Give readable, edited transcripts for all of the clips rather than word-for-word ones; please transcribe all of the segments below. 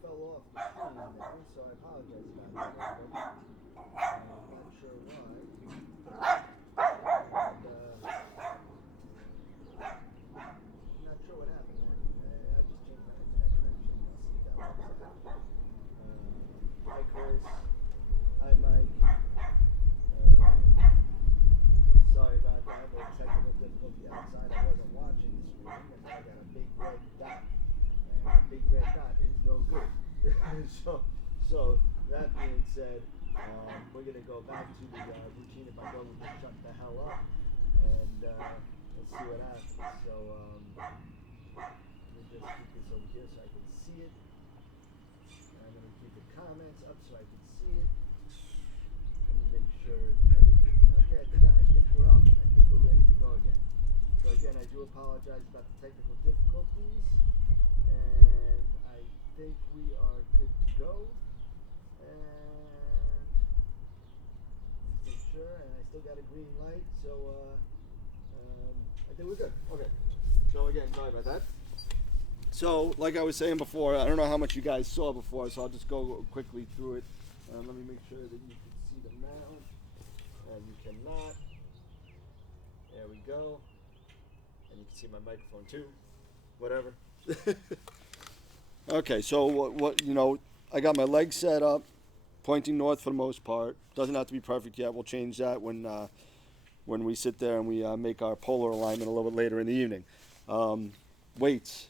fell off the screen there, so I apologize about that, everybody. I'm not sure why. And, I'm not sure what happened there. I just changed my internet connection. I'll see if that works out. Hi, Chris. Hi, Mike. Sorry about that. A little technical difficulty outside. I wasn't watching the screen, and now I got a big red dot. And a big red dot is no good. so that being said, we're gonna go back to the routine. If I go, we just shut the hell up, and let's see what happens. So let me just keep this over here so I can see it. And I'm gonna keep the comments up so I can see it. Let me make sure everything. Okay, I think we're up. I think we're ready to go again. So again, I do apologize about the technical difficulties, and I think we are good to go. And let's make sure, and I still got a green light, so I think we're good. Okay. So again, sorry about that. So, like I was saying before, I don't know how much you guys saw before, so I'll just go quickly through it. Let me make sure that you can see the mount. You cannot. There we go. And you can see my microphone too. Whatever. Okay, so what I got my legs set up, pointing north for the most part. Doesn't have to be perfect yet. We'll change that when we sit there and we make our polar alignment a little bit later in the evening. Weights.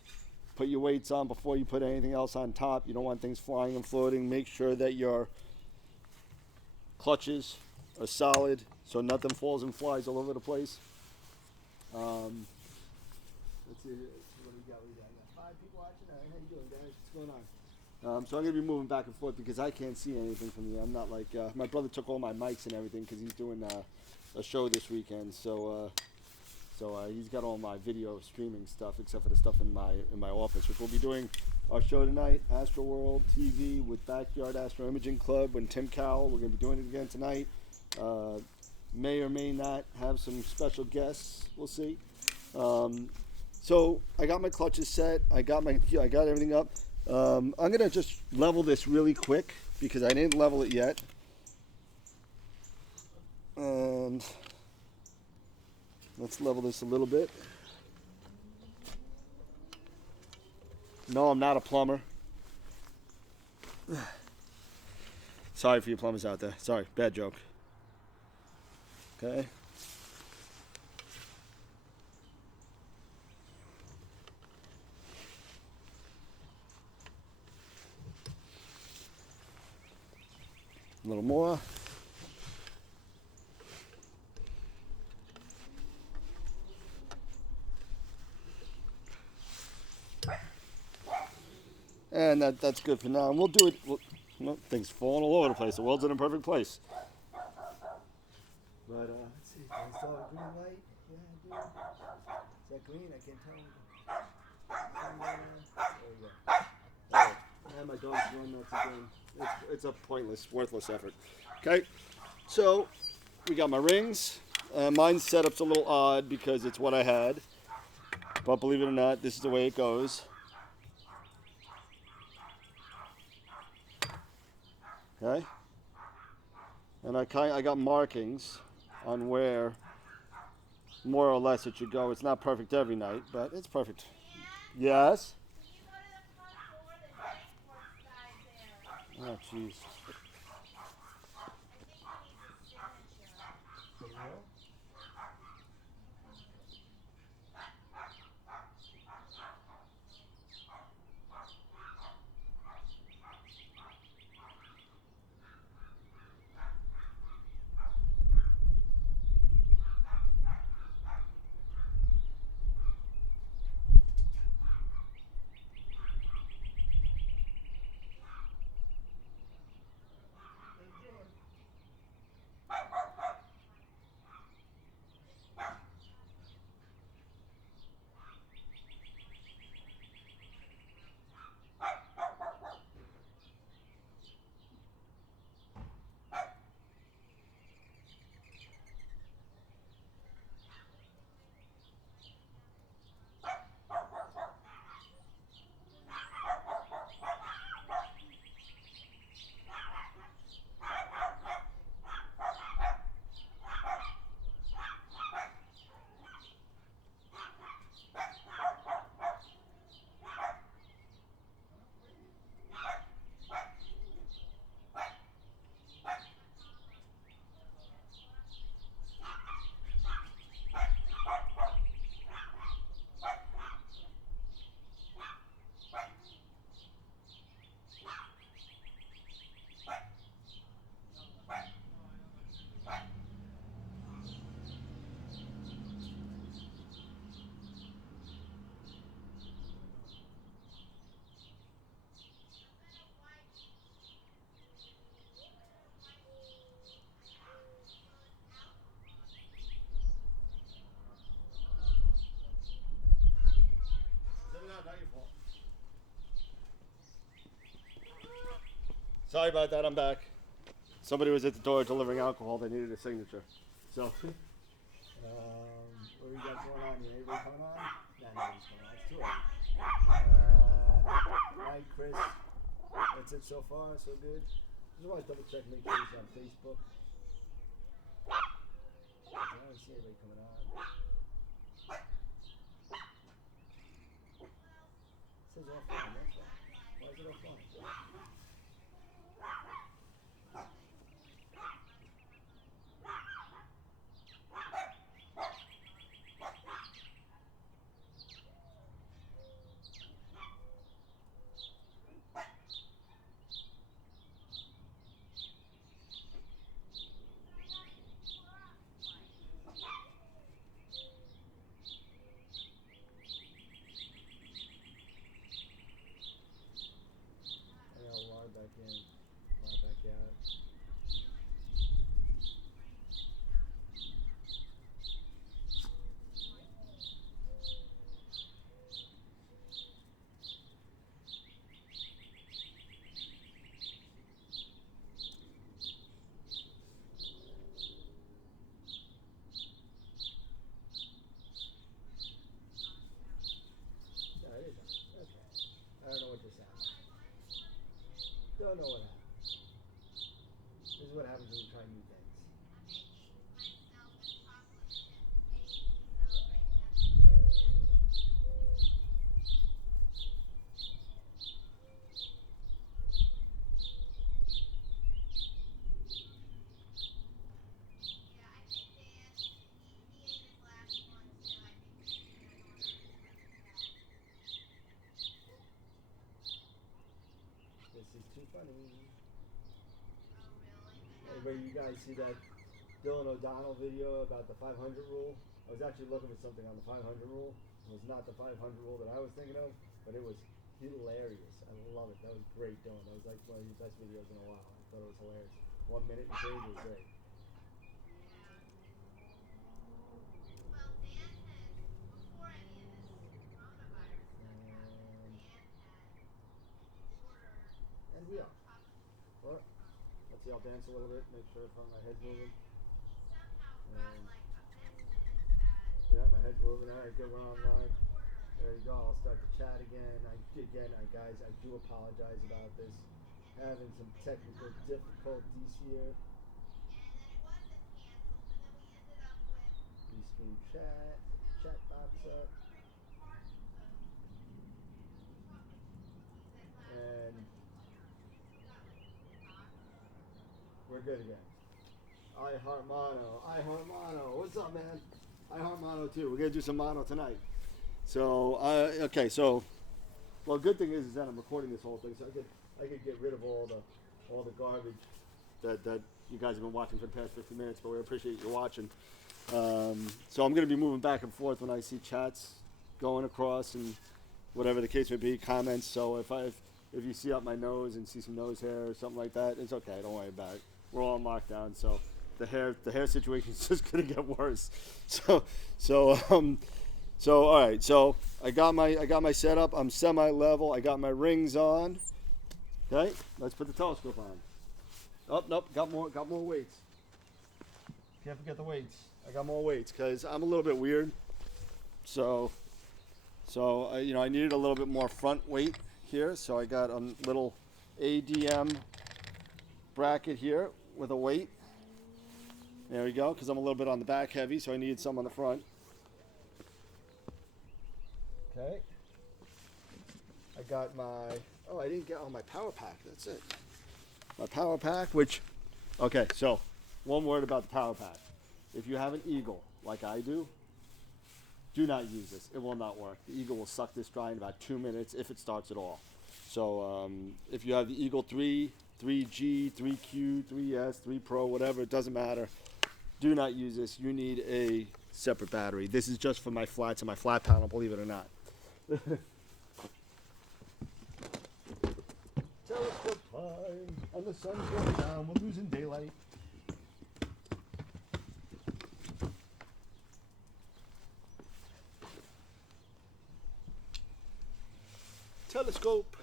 Put your weights on before you put anything else on top. You don't want things flying and floating. Make sure that your clutches are solid so nothing falls and flies all over the place. Let's see, what do we got? I got 5 people watching. All right, how you doing, guys? What's going on? So I'm going to be moving back and forth because I can't see anything from here. I'm not like, my brother took all my mics and everything because he's doing a show this weekend. So he's got all my video streaming stuff except for the stuff in my office, which we'll be doing our show tonight, Astro World TV with Backyard Astro Imaging Club when Tim Cowell. We're going to be doing it again tonight. May or may not have some special guests. We'll see. So I got my clutches set. I got everything up. I'm going to just level this really quick because I didn't level it yet. And let's level this a little bit. No, I'm not a plumber. Sorry for you plumbers out there. Sorry, bad joke. Okay. A little more. And that's good for now. And we'll do it. Things falling all over the place. The world's in a perfect place. But let's see. I saw a green light. Yeah, I do. Is that green? I can't tell. There we go. Right. And my dog's going nuts again. It's a pointless, worthless effort. Okay. So we got my rings. Mine's setup's a little odd because it's what I had. But believe it or not, this is the way it goes. Okay, and I got markings on where more or less it should go. It's not perfect every night, but it's perfect. Yes. Oh, jeez. not your fault. Sorry about that. I'm back. Somebody was at the door delivering alcohol. They needed a signature. So, what do we got going on? Your neighbor coming on? Nah, nobody's coming on. It's too early. Right, Chris. That's it so far. So good. Just want to double check, make sure he's on Facebook. I don't see anybody coming on. It says offline. That's why. Why is it offline? Back in, back out. No, it isn't. Okay. I don't know what this happened. Don't know what happened. This is what happens when you try new things. This is too funny. Anybody, you guys see that Dylan O'Donnell video about the 500 rule? I was actually looking for something on the 500 rule. It was not the 500 rule that I was thinking of, but it was hilarious. I love it. That was great, Dylan. That was like one of your best videos in a while. I thought it was hilarious. 1 minute and change was great. And we are. Well, let's see, I'll dance a little bit, make sure my head's moving. Yeah, my head's moving. All right, good, we're online. There you go. I'll start the chat again. Guys, I do apologize about this. Having some technical difficulties here. Restream chat box up. And we're good again. iHeartMono. What's up, man? iHeartMono too. We're gonna do some mono tonight. So okay, so well, good thing is that I'm recording this whole thing, so I could get rid of all the garbage that you guys have been watching for the past 50 minutes. But we appreciate you watching. So I'm gonna be moving back and forth when I see chats going across and whatever the case may be, comments. So if you see up my nose and see some nose hair or something like that, it's okay. Don't worry about it. We're all on lockdown, so the hair situation is just gonna get worse. So all right. So I got my setup. I'm semi-level. I got my rings on. Okay, let's put the telescope on. Oh nope, got more weights. Can't forget the weights. I got more weights because I'm a little bit weird. So I needed a little bit more front weight here. So I got a little ADM bracket here with a weight. There we go, because I'm a little bit on the back heavy, so I needed some on the front. Okay. I got I didn't get my power pack. That's it. My power pack, okay, so one word about the power pack. If you have an Eagle, like I do not use this. It will not work. The Eagle will suck this dry in about 2 minutes if it starts at all. So if you have the Eagle 3, 3G, 3Q, 3S, 3 Pro, whatever, it doesn't matter. Do not use this. You need a separate battery. This is just for my flats and my flat panel, believe it or not. Telescope time, and the sun's going down. We're losing daylight. telescope.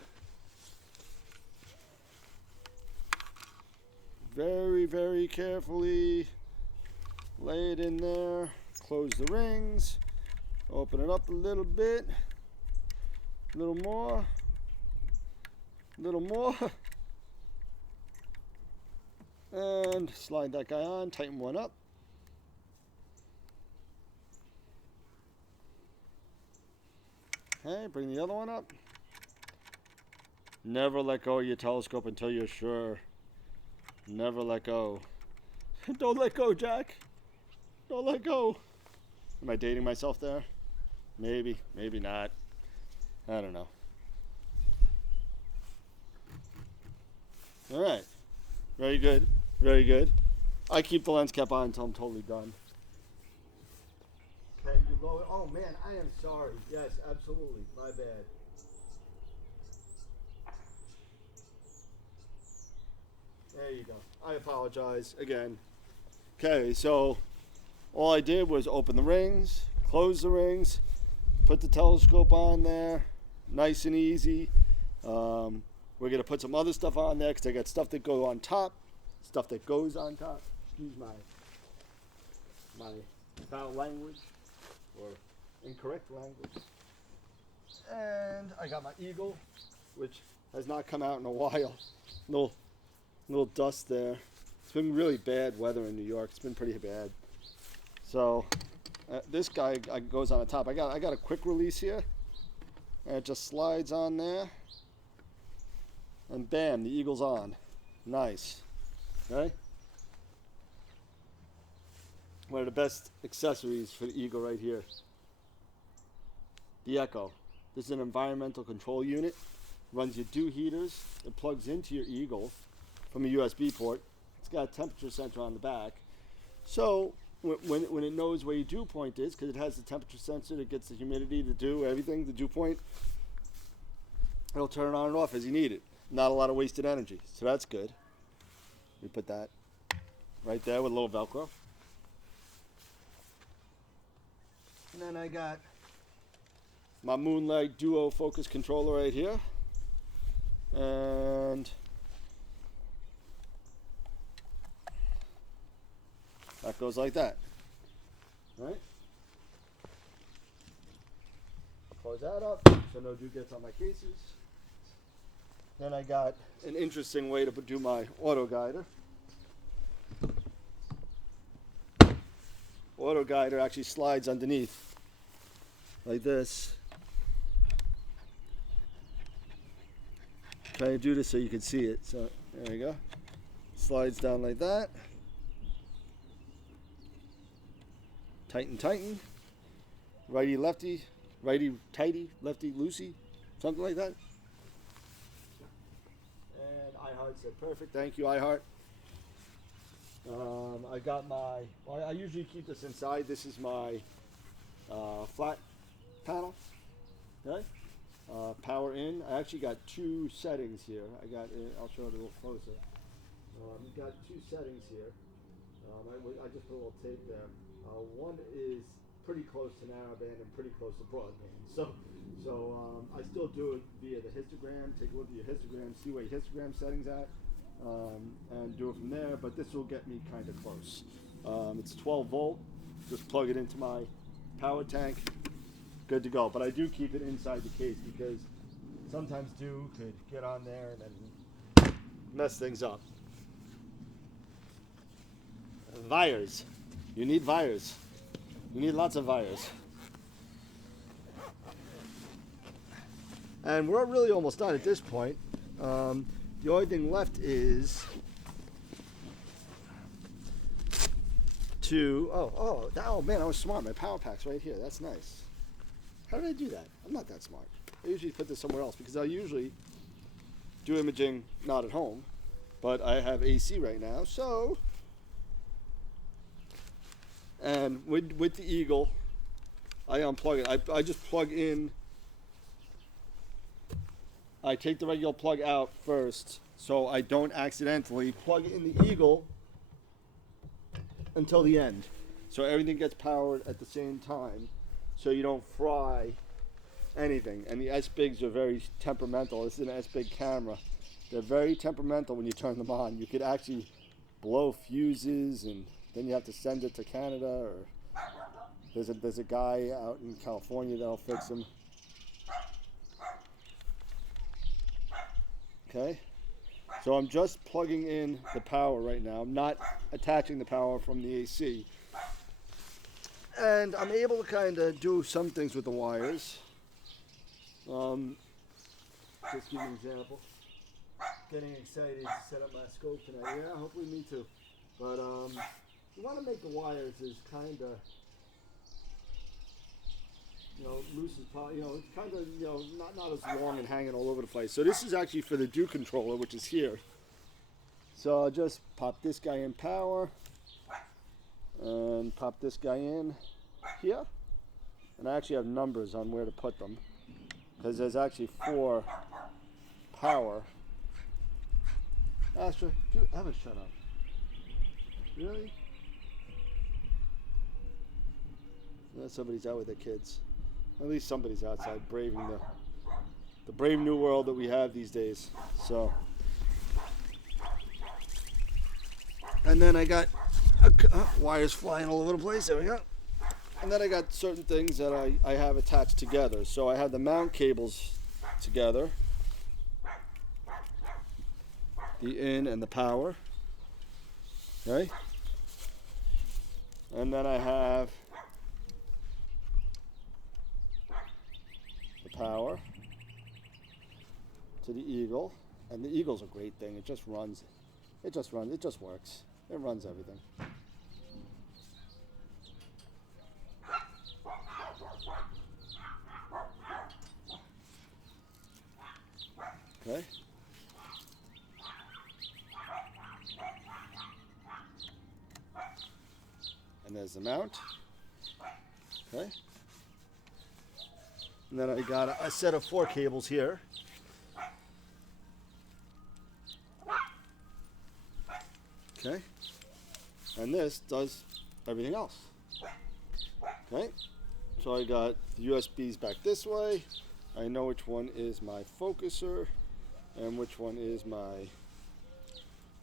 Very, very carefully lay it in there. Close the rings. Open it up a little bit. A little more. A little more. And slide that guy on. Tighten one up. Okay, bring the other one up. Never let go of your telescope until you're sure. Never let go. Don't let go, Jack. Don't let go. Am I dating myself there? Maybe, maybe not. I don't know. All right. Very good. Very good. I keep the lens cap on until I'm totally done. Can you lower? Oh man, I am sorry. Yes, absolutely. My bad. There you go. I apologize again. Okay, so all I did was open the rings, close the rings, put the telescope on there, nice and easy. We're going to put some other stuff on there because I got stuff that go on top, stuff that goes on top. Excuse my foul language or incorrect language. And I got my eagle, which has not come out in a while. Little dust there. It's been really bad weather in New York. It's been pretty bad. So this guy goes on the top. I got a quick release here, and it just slides on there, and bam, the eagle's on. Nice. Okay. One of the best accessories for the eagle right here. The Echo. This is an environmental control unit. Runs your dew heaters. It plugs into your eagle from a USB port. It's got a temperature sensor on the back. So when it knows where your dew point is, because it has the temperature sensor that gets the humidity, the dew, everything, the dew point, it'll turn it on and off as you need it. Not a lot of wasted energy. So that's good. We put that right there with a little Velcro. And then I got my Moonlight Duo focus controller right here. And that goes like that. Right? Close that up so no dew gets on my cases. Then I got an interesting way to do my auto guider. Auto guider actually slides underneath like this. Trying to do this so you can see it. So there you go. Slides down like that. Tighten, tighten. Righty, lefty. Righty, tighty. Lefty, loosey. Something like that. And iHeart said perfect. Thank you, iHeart. I got my, well, I usually keep this inside. This is my flat panel. Okay. Power in. I actually got two settings here. I'll show it a little closer. You've got two settings here. I just put a little tape there. One is pretty close to narrowband and pretty close to broadband. So I still do it via the histogram. Take a look at your histogram, see where your histogram setting's at, and do it from there. But this will get me kind of close. It's 12 volt. Just plug it into my power tank. Good to go. But I do keep it inside the case because sometimes dew could get on there and then mess things up. Wires. You need wires. You need lots of wires. And we're really almost done at this point. The only thing left is to, oh man, I was smart. My power pack's right here. That's nice. How did I do that? I'm not that smart. I usually put this somewhere else because I usually do imaging not at home, but I have AC right now, so. And with the Eagle, I unplug it. I just plug in. I take the regular plug out first, so I don't accidentally plug in the Eagle until the end. So everything gets powered at the same time, so you don't fry anything. And the S-Bigs are very temperamental. This is an S-Big camera. They're very temperamental when you turn them on. You could actually blow fuses, and then you have to send it to Canada. Or there's a guy out in California that'll fix them. Okay, so I'm just plugging in the power right now. I'm not attaching the power from the AC. And I'm able to kind of do some things with the wires. Just give you an example. Getting excited to set up my scope tonight. Yeah, hopefully me too. But you want to make the wires as kind of, loose as possible. It's kind of, not as long and hanging all over the place. So this is actually for the DO controller, which is here. So I'll just pop this guy in power and pop this guy in here. And I actually have numbers on where to put them, because there's actually 4 power. Astra, you haven't shut up. Really? Somebody's out with their kids. At least somebody's outside braving the brave new world that we have these days. So, and then I got wires flying all over the place. There we go. And then I got certain things that I have attached together. So I have the mount cables together. The in and the power. Okay. And then I have the power to the Eagle. And the Eagle's a great thing. It just runs. It just works. It runs everything. Okay. And there's the mount. Okay. And then I got a set of 4 cables here. Okay. And this does everything else. Okay. So I got the USBs back this way. I know which one is my focuser and which one is my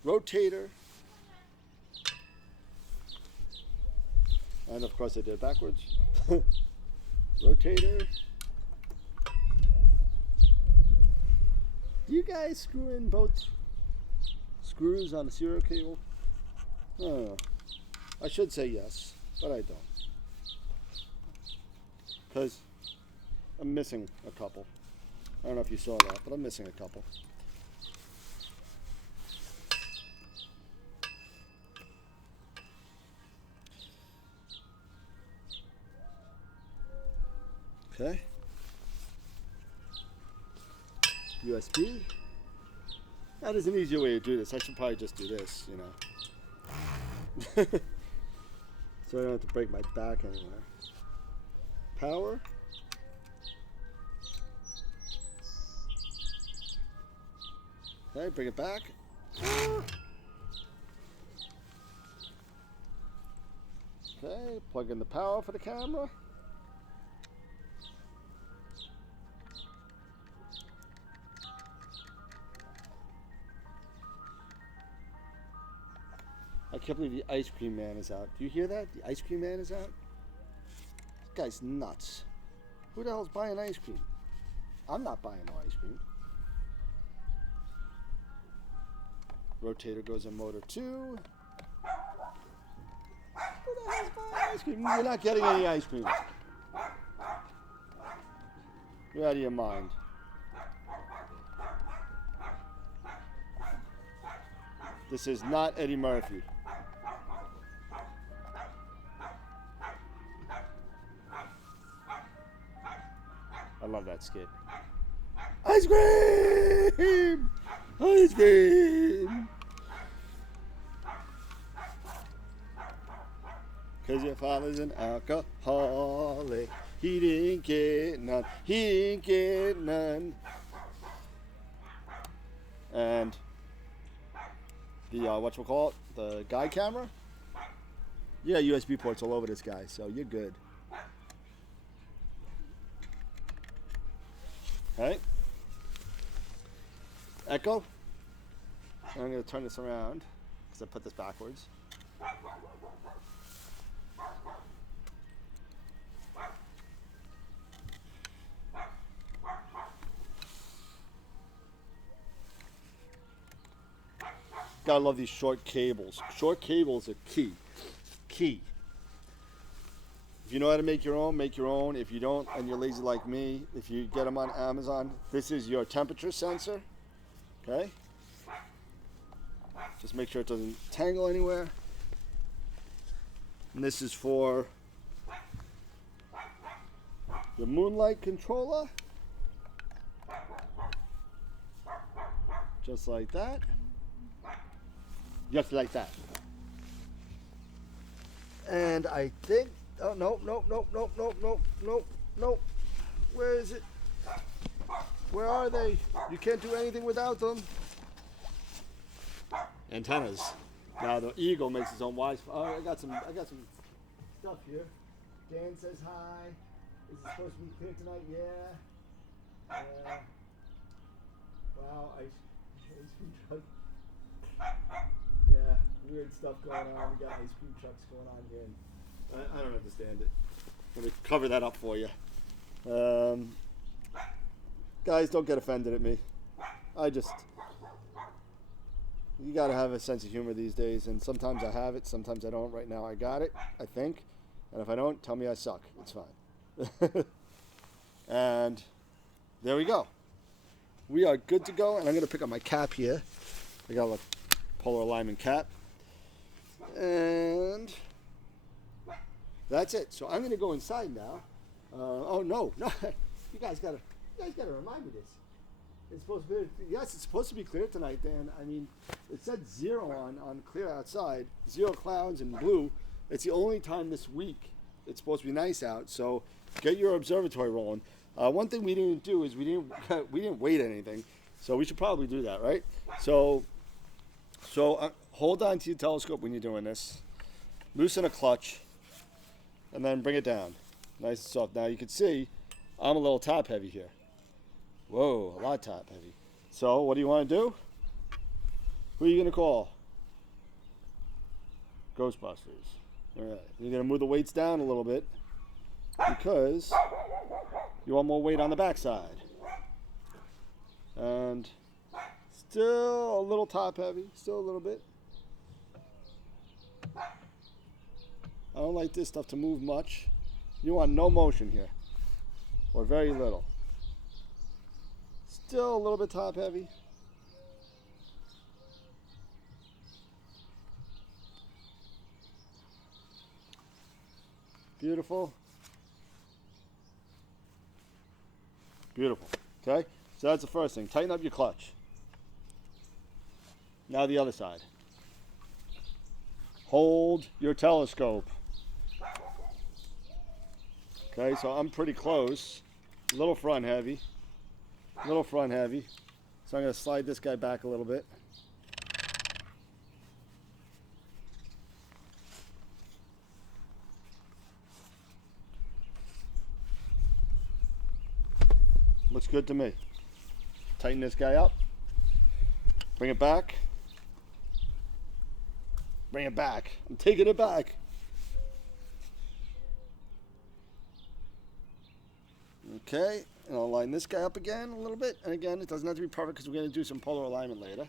rotator. And of course I did it backwards. Rotator. Do you guys screw in both screws on a serial cable? I don't know. I should say yes, but I don't. Because I'm missing a couple. I don't know if you saw that, but I'm missing a couple. Okay. USB. That is an easier way to do this. I should probably just do this, So I don't have to break my back anywhere. Power. Okay, bring it back. Okay, plug in the power for the camera. I can't believe the ice cream man is out. Do you hear that? The ice cream man is out? This guy's nuts. Who the hell's buying ice cream? I'm not buying no ice cream. Rotator goes in motor 2. Who the hell's buying ice cream? You're not getting any ice cream. You're out of your mind. This is not Eddie Murphy. I love that skit. Ice cream! Ice cream! Cause your father's an alcoholic. He didn't get none. He didn't get none. And the, whatchamacallit, the guide camera? Yeah, USB ports all over this guy, so you're good. Okay. Echo. And I'm going to turn this around because I put this backwards. Gotta love these short cables. Short cables are key. Key. If you know how to make your own, make your own. If you don't, and you're lazy like me, if you get them on Amazon, this is your temperature sensor. Okay? Just make sure it doesn't tangle anywhere. And this is for your moonlight controller. Just like that. Just like that. And I think, oh, no. Where is it? Where are they? You can't do anything without them. Antennas. Now the Eagle makes its own Wi-Fi. Oh, I got some stuff here. Dan says hi. Is it supposed to be clear tonight? Yeah. Wow, ice cream truck. Yeah, weird stuff going on. We got ice cream trucks going on here. I don't understand it. Let me cover that up for you. Guys, don't get offended at me. You gotta have a sense of humor these days, and sometimes I have it, sometimes I don't. Right now I got it, I think. And if I don't, tell me I suck. It's fine. And there we go. We are good to go, and I'm gonna pick up my cap here. I got a polar alignment cap. And that's it. So I'm gonna go inside now. Oh no. You guys gotta remind me this. It's supposed to be, yes, it's supposed to be clear tonight, Dan. I mean, it said 0 on clear outside, 0 clouds and blue. It's the only time this week it's supposed to be nice out. So get your observatory rolling. One thing we didn't do is we didn't weight anything. So we should probably do that, right? So hold on to your telescope when you're doing this. Loosen a clutch, and then bring it down, nice and soft. Now you can see I'm a little top heavy here. Whoa, a lot top heavy. So what do you want to do? Who are you going to call? Ghostbusters. All right. You're going to move the weights down a little bit because you want more weight on the backside. And still a little top heavy. Still a little bit. I don't like this stuff to move much. You want no motion here. Or very little. Still a little bit top heavy. Beautiful. Beautiful. Okay? So that's the first thing. Tighten up your clutch. Now the other side. Hold your telescope. Okay, so I'm pretty close. A little front heavy. Little front heavy. So I'm going to slide this guy back a little bit. Looks good to me. Tighten this guy up. Bring it back. Bring it back. I'm taking it back. Okay. And I'll line this guy up again a little bit. And again, it doesn't have to be perfect because we're going to do some polar alignment later.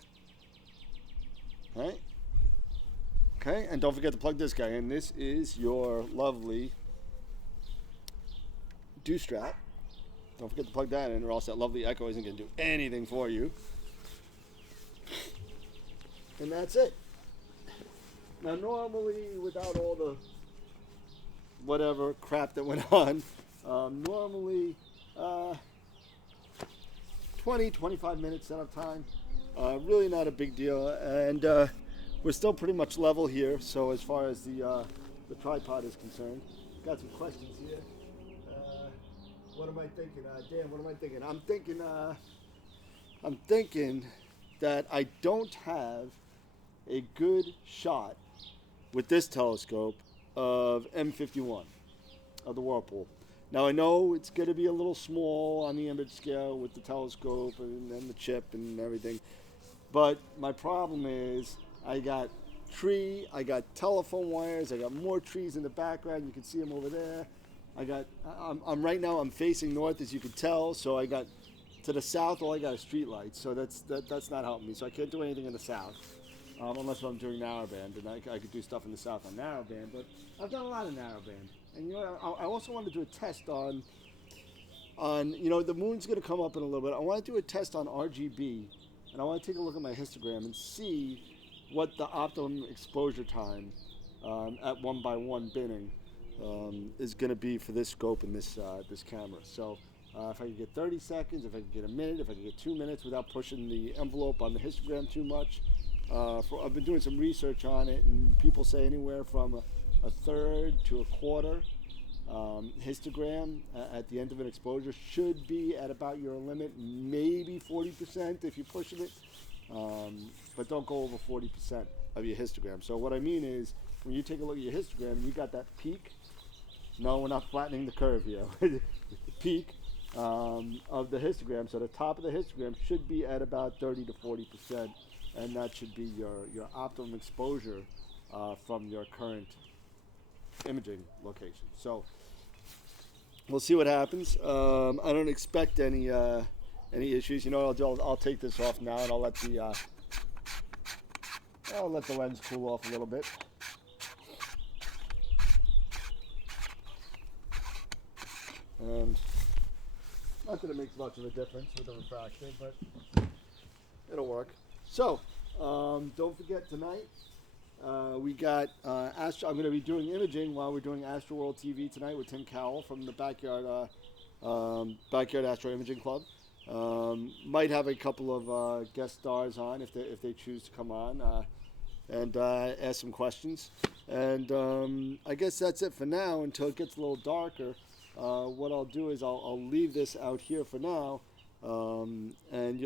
Okay. Okay, and don't forget to plug this guy in. This is your lovely dew strap. Don't forget to plug that in or else that lovely Echo isn't going to do anything for you. And that's it. Now normally, without all the whatever crap that went on, normally 20-25 minutes setup time. Really not a big deal, and we're still pretty much level here. So as far as the tripod is concerned, got some questions here. What am I thinking, Dan? What am I thinking? I'm thinking that I don't have a good shot with this telescope of M51 of the Whirlpool. Now I know it's going to be a little small on the image scale with the telescope and the chip and everything, but my problem is I got I got telephone wires, I got more trees in the background. You can see them over there. I'm right now. I'm facing north, as you can tell. So I got to the south. All I got is street lights. So that's not helping me. So I can't do anything in the south, unless I'm doing narrowband, and I could do stuff in the south on narrowband. But I've done a lot of narrowband, and I also want to do a test on the moon's going to come up in a little bit. I want to do a test on RGB, and I want to take a look at my histogram and see what the optimum exposure time at 1x1 binning is going to be for this scope and this camera. So if I can get 30 seconds, if I can get a minute, if I can get 2 minutes without pushing the envelope on the histogram too much. I've been doing some research on it, and people say anywhere from a third to a quarter histogram at the end of an exposure should be at about your limit, maybe 40% if you're pushing it, but don't go over 40% of your histogram. So what I mean is, when you take a look at your histogram, you got that peak. No, we're not flattening the curve here. The peak of the histogram, so the top of the histogram should be at about 30 to 40%, and that should be your optimum exposure from your current imaging location. So we'll see what happens. I don't expect any issues. You know what I'll do? I'll take this off now, and I'll let the lens cool off a little bit. And not that it makes much of a difference with the refractor, but it'll work. So don't forget tonight. We got I'm going to be doing imaging while we're doing Astroworld TV tonight with Tim Cowell from the Backyard Astro Imaging Club. Might have a couple of guest stars on if they choose to come on and ask some questions. And I guess that's it for now until it gets a little darker. What I'll do is I'll leave this out here for now, and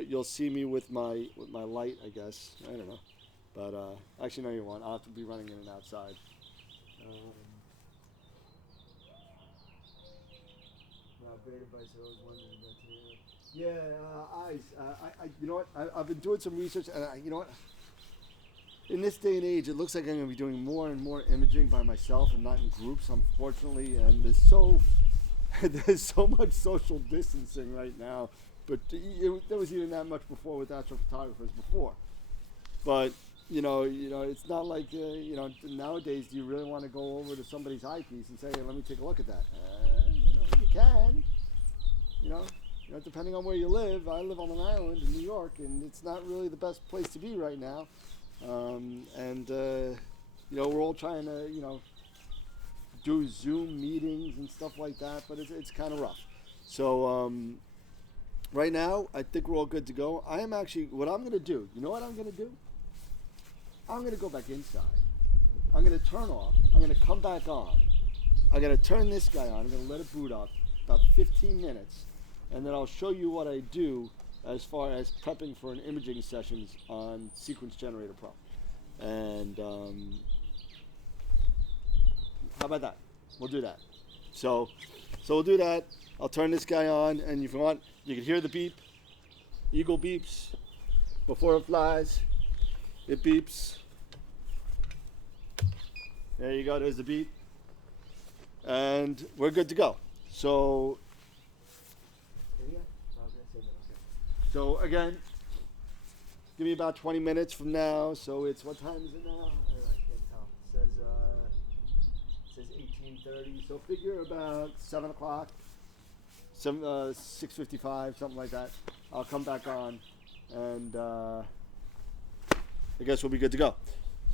you'll see me with my light, I guess. I don't know. But actually, no, you won't. I'll have to be running in and outside. Yeah, eyes. You know what? I've been doing some research, and you know what? In this day and age, it looks like I'm going to be doing more and more imaging by myself and not in groups, unfortunately. And there's so much social distancing right now. But there was even that much before with astrophotographers before. But you know, it's not like nowadays. Do you really want to go over to somebody's eyepiece and say, hey, "Let me take a look at that"? You can. Depending on where you live. I live on an island in New York, and it's not really the best place to be right now. We're all trying to do Zoom meetings and stuff like that, but it's kind of rough. So right now, I think we're all good to go. I am actually, what I'm going to do, you know what I'm going to do? I'm going to go back inside. I'm going to turn off. I'm going to come back on. I'm going to turn this guy on. I'm going to let it boot up about 15 minutes, and then I'll show you what I do as far as prepping for an imaging sessions on Sequence Generator Pro. And how about that? We'll do that. So we'll do that. I'll turn this guy on, and if you want, you can hear the beep. Eagle beeps before it flies. It beeps. There you go. There's the beep. And we're good to go. So again, give me about 20 minutes from now. So it's, what time is it now? I can't tell. It says 18:30. So figure about 7 o'clock, 6:55, something like that. I'll come back on, and I guess we'll be good to go.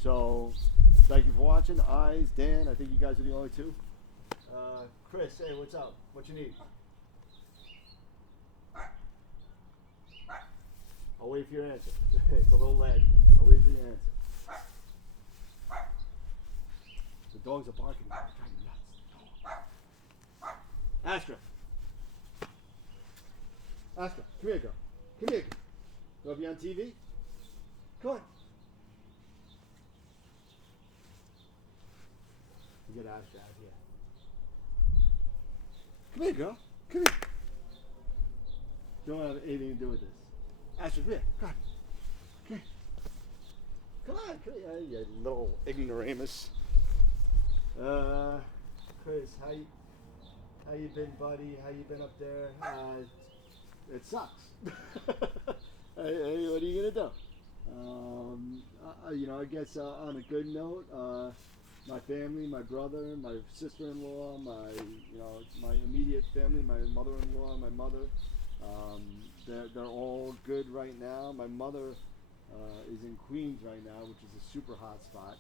So thank you for watching. Eyes, Dan, I think you guys are the only two. Chris, hey, what's up? What you need? I'll wait for your answer. It's a little lag. I'll wait for your answer. The dogs are barking. They're driving me nuts. Astra. Astra, come here, girl. Come here. You want to be on TV? Come on. Get Astra out here. Come here, girl. Come here. Don't have anything to do with this. Astrid, come here. Come on. Come here. Come on. Come here. You little ignoramus. Chris, how you been, buddy? How you been up there? It sucks. Hey, what are you gonna do? I guess on a good note, my family, my brother, my sister-in-law, my immediate family, my mother-in-law, my mother, they're all good right now. My mother is in Queens right now, which is a super hot spot.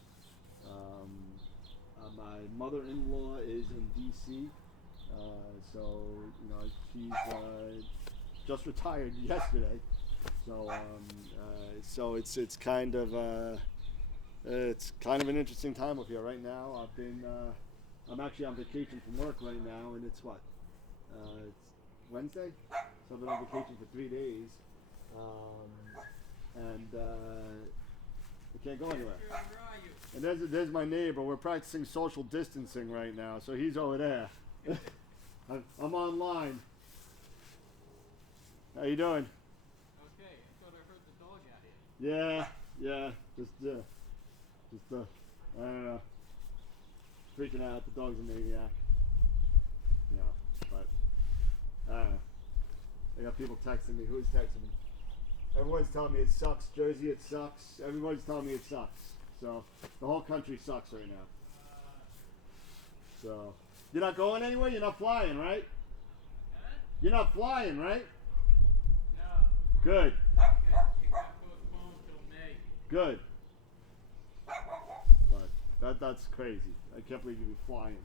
My mother-in-law is in D.C., so she's just retired yesterday. So it's kind of an interesting time up here right now. I'm actually on vacation from work right now, and it's it's Wednesday, so I've been on vacation for 3 days, and I can't go anywhere. And there's my neighbor. We're practicing social distancing right now, so he's over there. I'm online. How you doing? Okay, I thought I heard the dog out here. Yeah, just I don't know, freaking out. The dog's a maniac. But I don't know. I got people texting me. Who's texting me? Everyone's telling me it sucks. Jersey, it sucks. Everybody's telling me it sucks. So the whole country sucks right now. So you're not going anywhere. You're not flying, right? Huh? You're not flying, right? No. Good. It got postponed till May. Good. But that's crazy. I can't believe you'd be flying.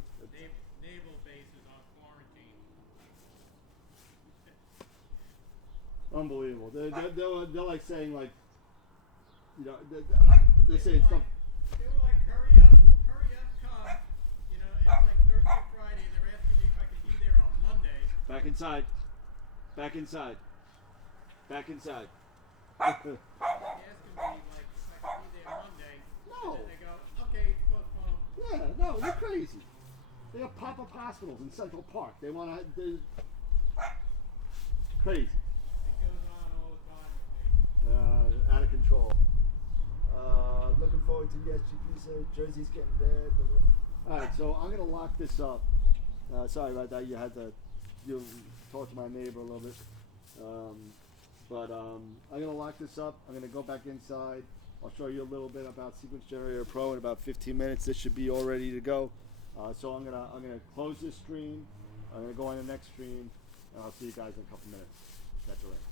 Naval base is on quarantine. Unbelievable. They're like saying like, they say it's not. They were like, hurry up, come. It's like Thursday, Friday. They're asking me if I could be there on Monday. Back inside. Back inside. Back inside. They're asking me like if I could be there Monday. No. And then they go, okay, it's postponed. Yeah, no, you're crazy. They have pop-up hospitals in Central Park. They want to. Crazy. It goes on all the time with me. Out of control. Looking forward to the SGP. So Jersey's getting bad. All right, so I'm gonna lock this up. Sorry about that. You talk to my neighbor a little bit. But I'm gonna lock this up. I'm gonna go back inside. I'll show you a little bit about Sequence Generator Pro in about 15 minutes. This should be all ready to go. So I'm gonna close this stream. I'm gonna go on the next stream, and I'll see you guys in a couple minutes. That's all right.